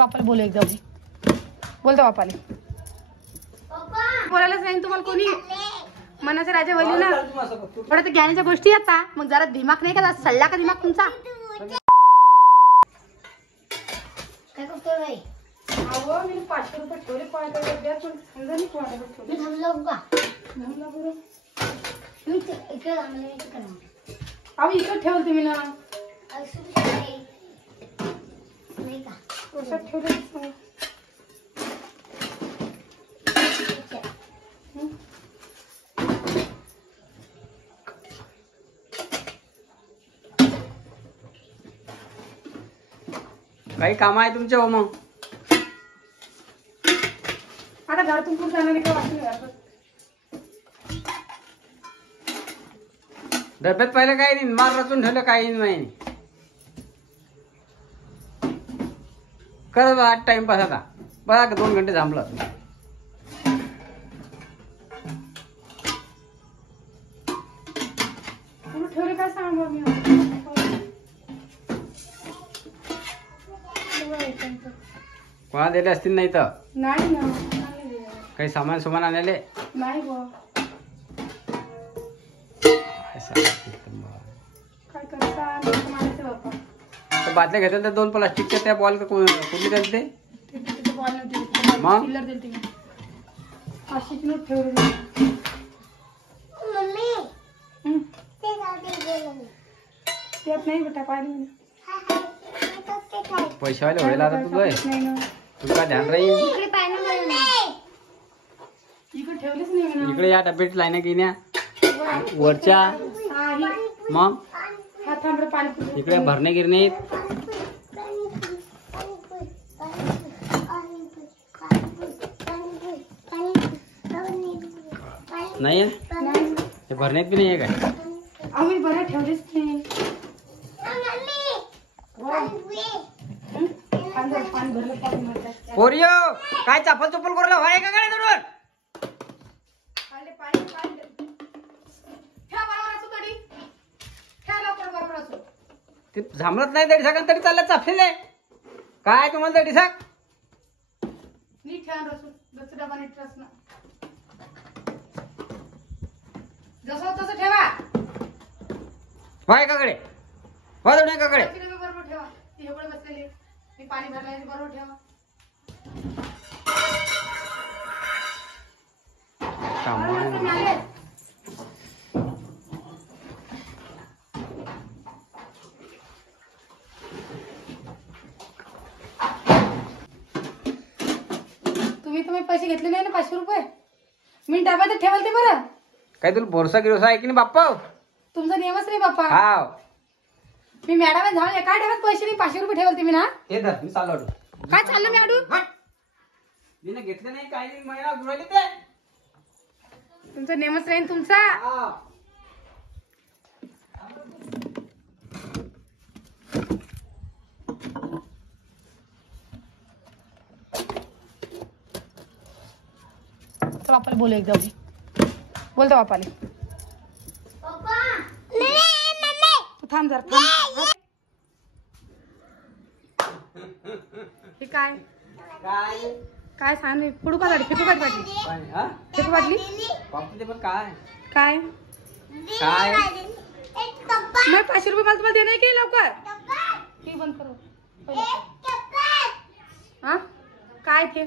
बापाला बोल एकदा बोलतो बापाले बोलायलाच नाही तुम्हाला कोणी मनाचा राजा होईल ना थोडं तर ज्ञानाच्या गोष्टी आता मग जरा दिमाग नाही का सल्ला का दिमाग तुमचा काय करतोय बाई? अहो मी 500 रुपये ठेवले पण समजा नाही कोणाला मी थांबलो का? थांबला बरं मी इकडे थांबले इकडे. अहो इकडे ठेवलं तुम्ही ना नाही का? कशात ठेवलं काही काम आहे तुमचे हो मग आता घरातून कुठं जाणार नाही का वाटलं डब्यात पहिलं काही नाही माल रचून ठेवलं काही नाही करत आज टाइमपास आता बघा 2 घंटे थांबलं तुम्ही ठेवले काय सांगा मी कोणा दिले असतील नाही तर नाही ना काही सामान आणले नाही बुवा काय करता मारायचं बाप्पा तर बाटल्या घेतल्या तर 2 प्लास्टिकच्या त्या बॉल कुठली दिली ते बॉल नव्हती मग? चिल्लर दिली तुम्ही 500ची नोट ठेवली मम्मी हं. ते जाते बोलून. त्यात नाही बेटा पाहिजे पैशावाले व्हायला आता तू काय नाही ना तुला काय ध्यान राहील इकडे पाय ना बोलून. इकडे ठेवलीच नाही म्हणा. इकडे या डब्यात लाईन घेण्या वरच्या हा, ही. मग हा थांब रे, पाणी इकडे भरणे गिरणे नाही आहे नाही ते भरण्यात बी नाही आहे काय आम्ही बरं ठेवलीच नाही हं? पाणी भरलं पाणी भरलं पोरियो काय चप्पल करू व्हाय का काय दडून पाणी पाणी ठेवा बरोबर असो तरी ठेवा लवकर बरोबर असो ते झांबलत नाही तरी सगळं तरी चाललं चापलेले काय तुम्हाला तरी साक नीट ठेवा रसू दुसरा डबा नीट रस ना जसं तसं ठेवा व्हाय काकडे वाजवणे काकडे बाकी डबे बरोबर ठेवा ती हेकडे बसलेली मी पाणी भरलंय ते बरोबर ठेवा बरोबर तुम्ही आले. तुम्ही पैसे घेतले नाही ना 500 रुपये मी डब्यात ठेवाल ते बरं काय तुला बोरसा गिरोसा आहे की नाही बाप्पा तुमचा नियमच नाही बाप्पा हाव मी मॅडम जाऊन एका ठेवत पैसे नाही 500 रुपये ठेवाल तुम्ही ना हे धर मी चाललो काय चाललं मॅडू मी घेतले नाही काही नाही महिना गुराली ते तुमचा नियमच नाही तुमचा हाव. तो बापाला बोल एकदा बोलतो बापाले पप्पा मम्मी तू थांब जरा थांब हे काय काय काय सांग फोडू का गाडी फेकू गाडी बाटली काय हा फेकू बाटली बापू ते पण काय काय काय नाही 500 रुपये मला तुम्हाला देणे की लवकर ती बंद करो हा काय ते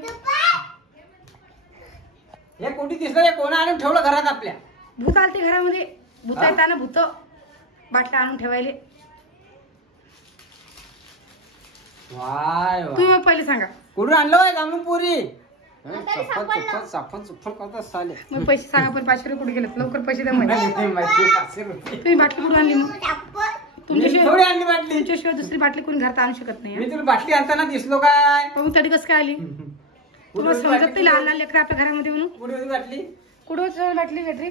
हे कोणी दिसलं हे कोणा आणून ठेवलं घरात आपल्या भूत आलते घरामध्ये भूत येताना भूत बाटल्या आणून ठेवायले वाय तुम्ही मग पहिले सांगा कुठून आणलं होय जांभूळ पुरी चप्पल करतात साले मग पैसे सांगा पण 500 रुपये कुठे गेले लवकर पैसे द्या मग नाही माहिती 500 रुपये तुम्ही बाटली कुठून आणली मग मी तुमच्याशिवाय थोडी आणली बाटली तुमच्याशिवाय दुसरी बाटली कोणी घरात आणू शकत नाही मी तुला बाटली आणताना दिसलो काय मग तरी कसं काय आली तुम्हाला समजत नाही लहान लहान लेकरं आपल्या घरामध्ये म्हणून कुठे होती बाटली कुठं बाटली बॅटरी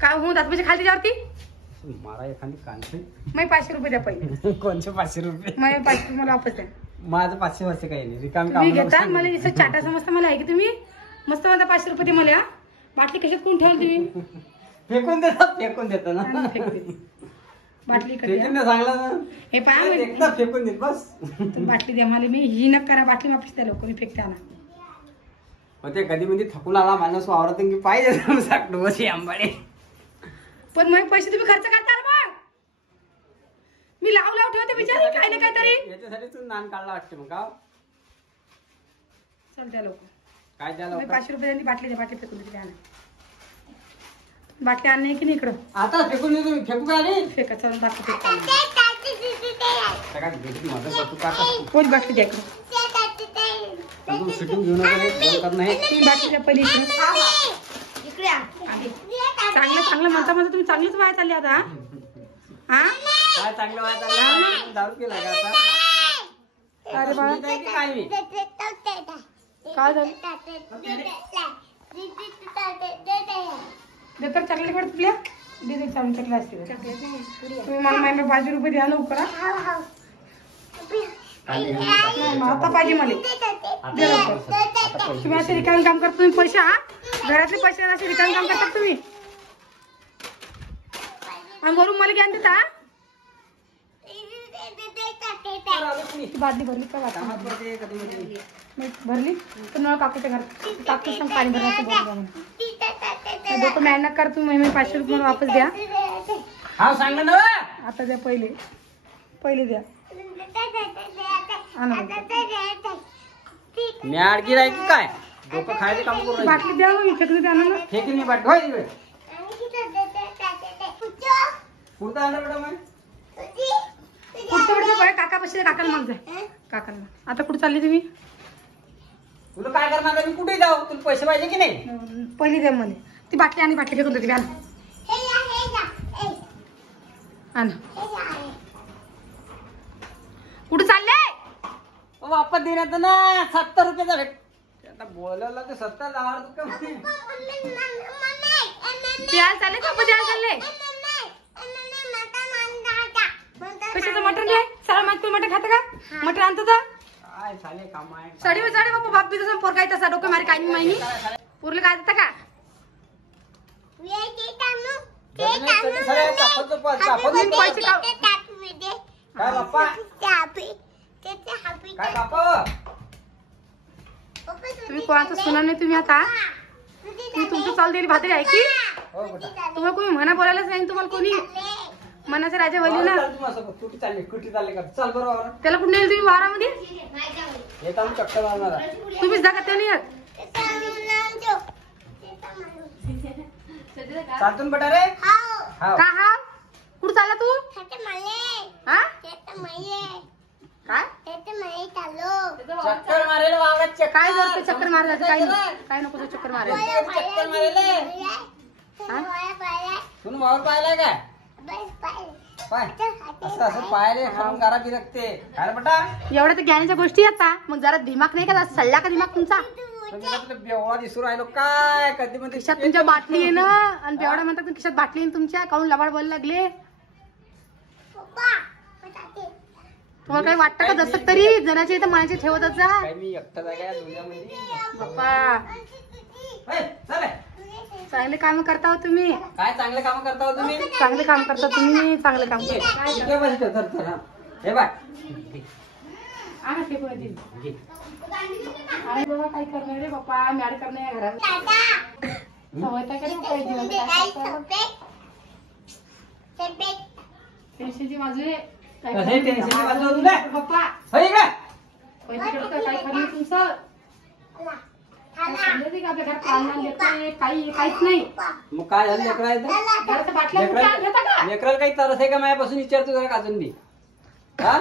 काय होऊन दात म्हणजे खाली त्याच्यावरती मारा एखादी कांची मग 500 रुपये द्या पहिले कोणचे 500 रुपये मग 500 तुम्हाला वापस द्या माझं 500 वाजता काही नाही रिकामी तुम्ही काम घेता मला जसं चाटा समजता मला आहे की तुम्ही मस्त म्हणता 500 रुपये दे मला हा? बाटली कशात कोण ठेवाल तुम्ही फेकून देतो ना आणि फेक दे. बाटली इकडे द्या. फेकून सांगला ना हे पहा मी- एकदा फेकून देत बस. तुम्ही बाटली द्या मला, मी ही नका करा, बाटली वापस द्या लवकर, मी फेकते आणा. मग ते कधी म्हणजे थकून आला माणूस वावरत की पाहिजे सांगतो बस आंबाडे. पण मग पैसे तुम्ही खर्च करता मग, मी लाव ठेवते बिचारी काय ना काहीतरी. याच्यासाठी तू नान काढला वाटते मग का चल द्या लवकर. काय द्यायला मी होतं? 500 रुपये द्या, बाटली द्या, बाटली फेकून द्या आणा. बाटली आणणे की नाही इकडं आता फेकून देतो मी. फेकू का नाही फेका, चला दाखवते. सगळ्यात भेटून माझं करतो का आता? कोण बाटली द्या इकडं, तू फिटून घेऊ नका रे, बंद करणं हे. तुम्ही बाटली द्या पहिली इकडं. इकडे आ. आधी. चांगलं म्हणता तुम्ही चांगलीच वाया चालली आता. हा काय चांगलं व्हायचं दारू केला का आता? अरे बाळा सुनीता आहे की काय मी? काय झालं देतर चॉकलेट कडे तुला दे चालून चॉकलेट असते. तुम्ही मला महिना 500 रुपये द्या लवकर. नाही, मग आता पाहिजे मला. दे लवकर. तुम्ही असे रिकामी काम करता, तुम्ही पैसे हा घरातले पैसे असे रिकामी काम करतात तुम्ही. आणि वरून मला ज्ञान देता. ती बादली भरली का वाटा कामात पडते कधी मध्ये. नाही भरली तर मला काकूच्या घरात काकू सांग पाणी भरायचं बोलून डोकं मॅन कर. तुम्ही महिने 500 रुपये मला वापस द्या. हा सांगलं ना बा. आता द्या पहिले द्या. आणा मग. मी आडगी राही की काय डोकं खायचे काम करू राहिली. बाटली द्या मग फेकली द्या ना. फेकीन मी बाट होय तिकडे. कुठं आणलं बेटा मग? पुढच्या वेळेस बघा काका पैसे काकाला मग जा काकाला. आता कुठे चालली तुम्ही? तुला काय करणार आहे? मी कुठे जाऊ? तुला पैसे पाहिजे की नाही? पहिली द्या मला ती बाटली आणि बाटली फेकून देते. आणा कुठे चालले? वापस देण्यात ना 70 रुपयाचा भेट. आता बोलायला ते 70,000 रुपये. प्याल चालले का द्यायला चालले? कशाचं मटण आहे? सारा माहिती तुम्ही मटण खाता का? मटण आणतो तर काय झाले काम आहे? साडी बाबा बाप बी तसं पोरगाय तसा डोकं मारी काय नाही पुरलं काय देता का? पैसे का काय बाप्पा? काय बाप्पा? तुम्ही कोणाचं सुना नाही. तुम्ही आता तुम्ही तुमचं चालू दिली भाकरी आहे की हो बेटा. तुम्हाला कोणी म्हणा बोलायलाच नाही. तुम्हाला कोणी मनाचं राजा वैली ना. कुठे चालली कुठे चालली का? चल बरोबर. त्याला कुठे नेलं तुम्ही वावरामध्ये? येत आम्ही चक्कर मारणार. तुम्हीच जागा त्या नाही येत. चालतून बेटा रे. हाव. का हा कुठं चालला तू? हा काय चक्कर मारेल वावरात चक्कर. काय जर ते चक्कर मारला तर काही नाही. काय नको ते चक्कर मारायला. चक्कर मारेल. तुम्ही वावर पाहिलाय काय? पाय असं असं पायाले खाऊन गारा बिरकते. काय रे बेटा? एवढ्या तर ज्ञानाच्या गोष्टी येतात. मग जरा दिमाग नाही का? सल्ला का दिमाग तुमचा? बेवळा दिसू राहिलो काय? कधी मध्ये खिशात तुमच्या बाटली आहे ना आणि बेवडा म्हणतात तुम्ही खिशात बाटली आहे तुमच्या. काऊन लबाड बोलायला लागले? तुम्हाला काही वाटतं का? जसं तरी जनाचे इथं मनाचे ठेवतच जा. काय मी एकटाच आहे का या दुनियामध्ये? बाप्पा हे, चल. चांगले काम करता हो तुम्ही. काय चांगले काम करता हो तुम्ही? चांगले काम करता तुम्ही. चांगले काम घे, करता. इकडे बस इथं, धर, धर, हा. हे बाय. आणा फेकून येतील. घे. आणि बाबा काय करणार रे बाप्पा? मॅड करणार घरात सवय काय करे टेन्शनची बाजू आहे. कसंही टेन्शनची बाजू होती ना? बाप्पा होय का? पैसे कडतं काय करणार तुमचं? समजते का आपल्या घरात कांदा देतोय काही काहीच नाही. मग काय झालं लेकरा इथं? घरात बाटल्या कुठल्या घेता का? लेकराला काही तरस आहे का? माझ्यापासून विचारतो जरा अजून बी. हा?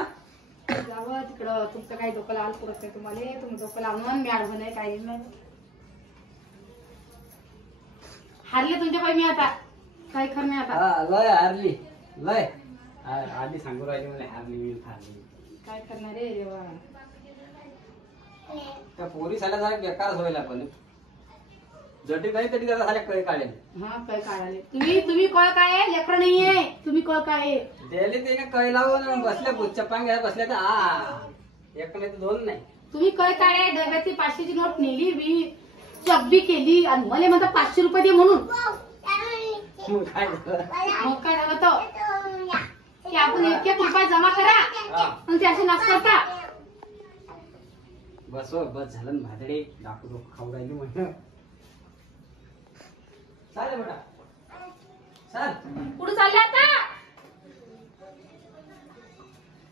जावं तिकडं. तुमचं काही डोकं लावून पुरत नाही तुम्हाला. तुम्ही डोकं लावून मॅड होणे काही नाही. हारले तुमच्या पाय मी आता. काही खरं नाही आता. हा, लय हारली लय. आधी सांगू राहिली मला हारली मी हारली. काय करणार रे देवा? त्या पोरी साला जरा बेकारच व्हायला पण जटी नाही तरी जरा साल्या कळी काढेल. हा काय काढाले तुम्ही कळ काय लेकर नाहीये. तुम्ही कळ काय दिले ते ना कळी लावून बसल्या चप्पान घ्या बसल्या तर हा एक नाही तर दोन नाही. तुम्ही कळ काय डब्यातली 500ची नोट नेली बी चब्बी केली आणि मला म्हणता 500 रुपये दे म्हणून. मग काय झालं? मग काय झालं तर हा. मग ते असे नाक करता. बस हो, बस झालं ना भादडे. डाकू खाऊ राहिली म्हणलं. चालेल बेटा चाल. कुठं चालले आता?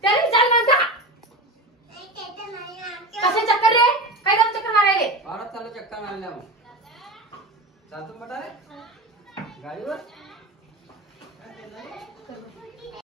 त्याला चाल म्हणता. कशा चक्कर रे? काय जाऊन चक्कर मारायले? वावरात चालू चक्कर मारल्या मग. चालतो बेटा रे गाडीवर.